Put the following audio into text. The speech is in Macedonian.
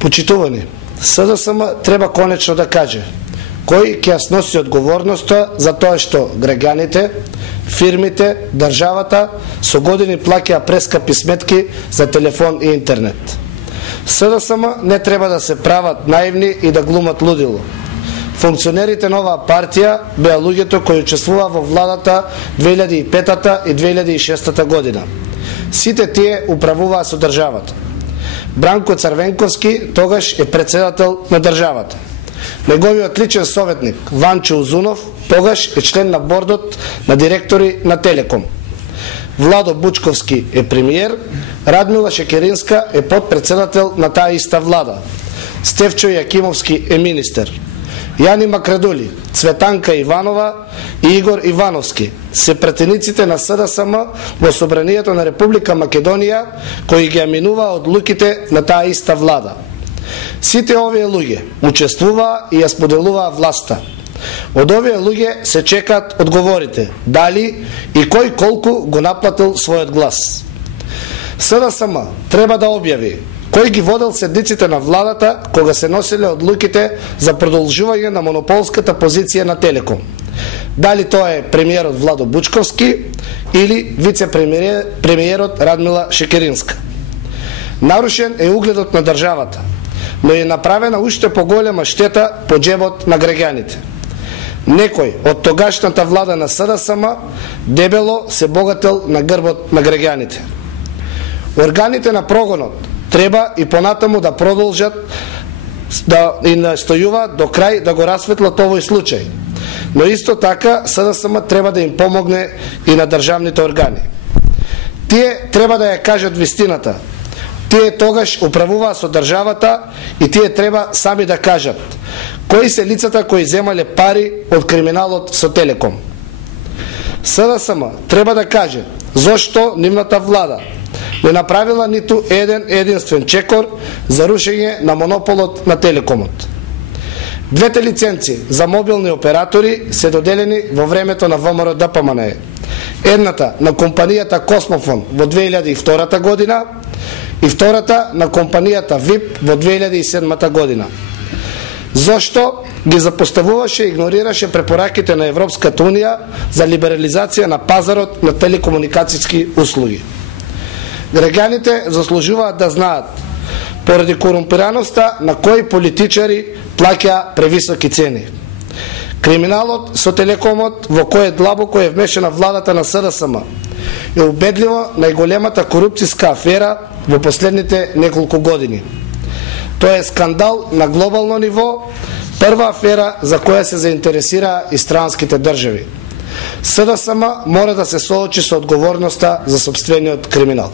Почитувани, СДСМ треба конечно да каже кој ќе ја сноси одговорноста за тоа што граѓаните, фирмите, државата со години плаќаа прескапи сметки за телефон и интернет. СДСМ не треба да се прават наивни и да глумат лудило. Функционерите на оваа партија беа луѓето кои учествуваа во владата 2005 и 2006 година. Сите тие управуваа со државата. Бранко Црвенковски тогаш е председател на државата. Неговиот личен советник Ванчо Узунов тогаш е член на бордот на директори на Телеком. Владо Бучковски е премиер, Радмила Шекеринска е подпредседател на таа иста влада. Стефчо Јакимовски е министер. Јани Макрадули, Цветанка Иванова и Игор Ивановски се пратениците на СДСМ во Собранието на Република Македонија, кои ги аминуваа одлуките на таа иста влада. Сите овие луѓе учествуваа и ја споделуваа власта. Од овие луѓе се чекаат одговорите, дали и кој колку го наплатил својот глас. СДСМ треба да објави кој ги водел седниците на владата кога се носеле одлуките за продолжување на монополската позиција на Телеком. Дали тоа е премиерот Владо Бучковски или вице-премиерот Радмила Шекеринска. Нарушен е угледот на државата, но е направена уште поголема штета по џебот на граѓаните. Некој од тогашната влада на СДСМ дебело се богател на грбот на граѓаните. Органите на прогонот треба и понатаму да продолжат да и настојуваат до крај да го расветлат овој случај. Но исто така СДСМ треба да им помогне и на државните органи. Тие треба да ја кажат вистината. Тие тогаш управуваа со државата и тие треба сами да кажат кои се лицата кои земале пари од криминалот со Телеком. СДСМ треба да каже зошто нивната влада не направила ниту единствен чекор за рушење на монополот на Телекомот. Двете лиценци за мобилни оператори се доделени во времето на ВМРО ДПМНЕ. Едната на компанијата Космофон во 2002 година и втората на компанијата ВИП во 2007 година. Зошто ги запоставуваше и игнорираше препораките на Европската унија за либерализација на пазарот на телекомуникацијски услуги? Граѓаните заслужуваат да знаат поради корумпираноста на кои политичари плаќа превисоки цени. Криминалот со Телекомот во кој длабоко е вмешана владата на СДСМ е убедливо најголемата корупцијска афера во последните неколку години. Тоа е скандал на глобално ниво, прва афера за која се заинтересираа и странските држави. СДСМ мора да се соочи со одговорноста за сопствениот криминал.